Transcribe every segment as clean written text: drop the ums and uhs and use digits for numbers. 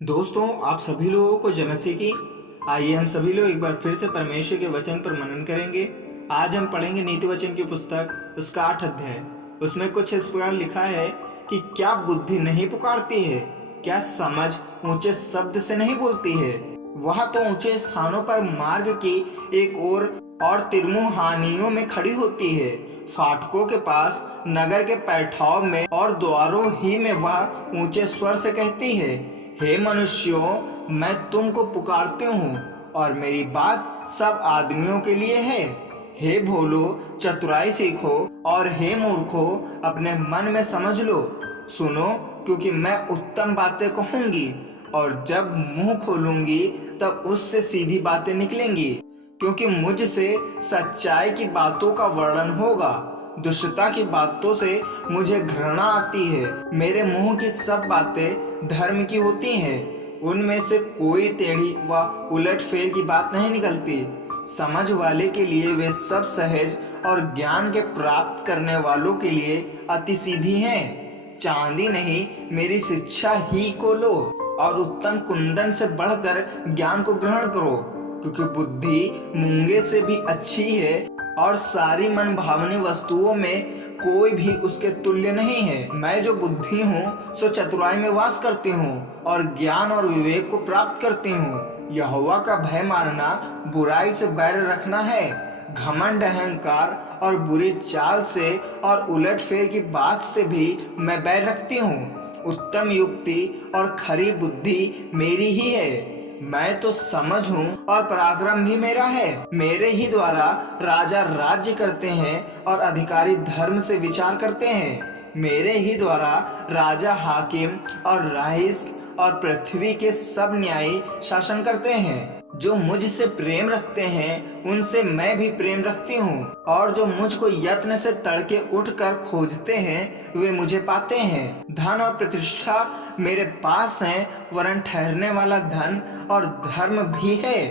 दोस्तों, आप सभी लोगों को जय मसीह की। आइए हम सभी लोग एक बार फिर से परमेश्वर के वचन पर मनन करेंगे। आज हम पढ़ेंगे नीति वचन की पुस्तक उसका 8 अध्याय। उसमें कुछ इस प्रकार लिखा है कि क्या बुद्धि नहीं पुकारती है, क्या समझ ऊंचे शब्द से नहीं बोलती है। वह तो ऊंचे स्थानों पर मार्ग की एक ओर और तिरमुहानियों में खड़ी होती है, फाटकों के पास, नगर के पैठाव में और द्वारों ही में वह ऊंचे स्वर से कहती है, हे मनुष्यों, मैं तुमको पुकारती हूँ और मेरी बात सब आदमियों के लिए है। हे भोलो, चतुराई सीखो और हे मूर्खो, अपने मन में समझ लो। सुनो, क्योंकि मैं उत्तम बातें कहूंगी और जब मुंह खोलूंगी तब उससे सीधी बातें निकलेंगी, क्योंकि मुझसे सच्चाई की बातों का वर्णन होगा। दुष्टता की बातों से मुझे घृणा आती है। मेरे मुंह की सब बातें धर्म की होती हैं, उनमें से कोई टेढ़ी व उलटफेर की बात नहीं निकलती। समझ वाले के लिए वे सब सहज और ज्ञान के प्राप्त करने वालों के लिए अति सीधी हैं। चांदी नहीं, मेरी शिक्षा ही को लो और उत्तम कुंदन से बढ़कर ज्ञान को ग्रहण करो, क्योंकि बुद्धि मूंगे से भी अच्छी है और सारी मन भावनी वस्तुओं में कोई भी उसके तुल्य नहीं है। मैं जो बुद्धि हूँ सो चतुराई में वास करती हूँ और ज्ञान और विवेक को प्राप्त करती हूँ। यहोवा का भय मानना बुराई से बैर रखना है। घमंड, अहंकार और बुरी चाल से और उलटफेर की बात से भी मैं बैर रखती हूँ। उत्तम युक्ति और खरी बुद्धि मेरी ही है। मैं तो समझ हूँ और पराक्रम भी मेरा है। मेरे ही द्वारा राजा राज्य करते हैं और अधिकारी धर्म से विचार करते हैं। मेरे ही द्वारा राजा, हाकिम और राइस और पृथ्वी के सब न्यायी शासन करते हैं। जो मुझसे प्रेम रखते हैं उनसे मैं भी प्रेम रखती हूँ, और जो मुझको यत्न से तड़के उठकर खोजते हैं वे मुझे पाते हैं। धन और प्रतिष्ठा मेरे पास है, वरन ठहरने वाला धन और धर्म भी है।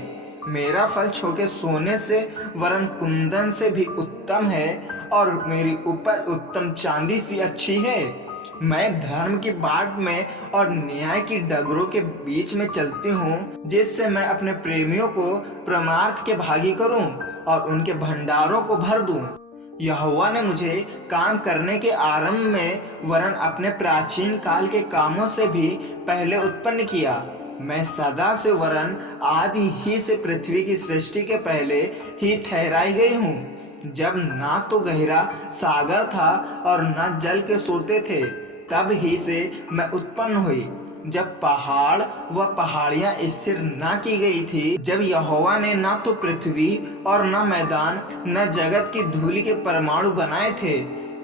मेरा फल छोके सोने से वरन कुंदन से भी उत्तम है और मेरी उपज उत्तम चांदी सी अच्छी है। मैं धर्म की बाट में और न्याय की डगरों के बीच में चलती हूँ, जिससे मैं अपने प्रेमियों को परमार्थ के भागी करूँ और उनके भंडारों को भर दूँ। यहोवा ने मुझे काम करने के आरंभ में वरन अपने प्राचीन काल के कामों से भी पहले उत्पन्न किया। मैं सदा से वरन आदि ही से पृथ्वी की सृष्टि के पहले ही ठहराई गई हूँ। जब ना तो गहरा सागर था और न जल के सोते थे, तब ही से मैं उत्पन्न हुई। जब पहाड़ व पहाड़ियां स्थिर ना की गई थी, जब यहोवा ने ना तो पृथ्वी और न मैदान न जगत की धूलि के परमाणु बनाए थे,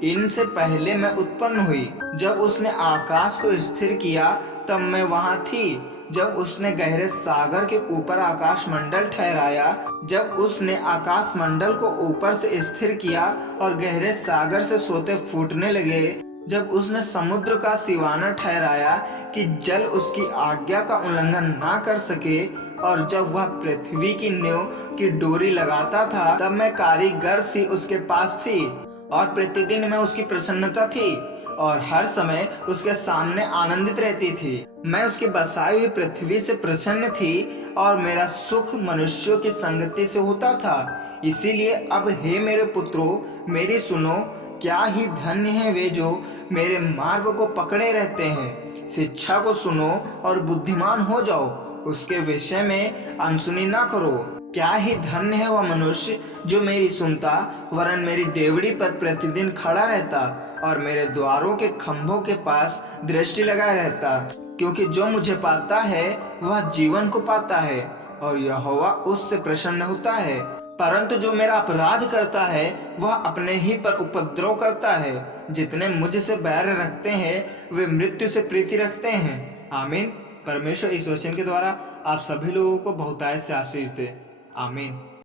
इनसे पहले मैं उत्पन्न हुई। जब उसने आकाश को स्थिर किया तब मैं वहां थी। जब उसने गहरे सागर के ऊपर आकाश मंडल ठहराया, जब उसने आकाश मंडल को ऊपर से स्थिर किया और गहरे सागर से सोते फूटने लगे, जब उसने समुद्र का सिवाना ठहराया कि जल उसकी आज्ञा का उल्लंघन ना कर सके, और जब वह पृथ्वी की नींव की डोरी लगाता था, तब मैं कारीगर सी उसके पास थी और प्रतिदिन मैं उसकी प्रसन्नता थी और हर समय उसके सामने आनंदित रहती थी। मैं उसकी बसाई हुई पृथ्वी से प्रसन्न थी और मेरा सुख मनुष्यों की संगति से होता था। इसीलिए अब हे मेरे पुत्रों, मेरी सुनो। क्या ही धन्य है वे जो मेरे मार्ग को पकड़े रहते हैं। शिक्षा को सुनो और बुद्धिमान हो जाओ, उसके विषय में अनसुनी ना करो। क्या ही धन्य है वह मनुष्य जो मेरी सुनता, वरन मेरी डेवड़ी पर प्रतिदिन खड़ा रहता और मेरे द्वारों के खंभों के पास दृष्टि लगाए रहता। क्योंकि जो मुझे पाता है वह जीवन को पाता है और यहोवा उससे प्रसन्न होता है। परंतु जो मेरा अपराध करता है वह अपने ही पर उपद्रव करता है। जितने मुझसे बैर रखते हैं वे मृत्यु से प्रीति रखते हैं। आमीन। परमेश्वर इस वचन के द्वारा आप सभी लोगों को बहुतायत से आशीष दे। आमीन।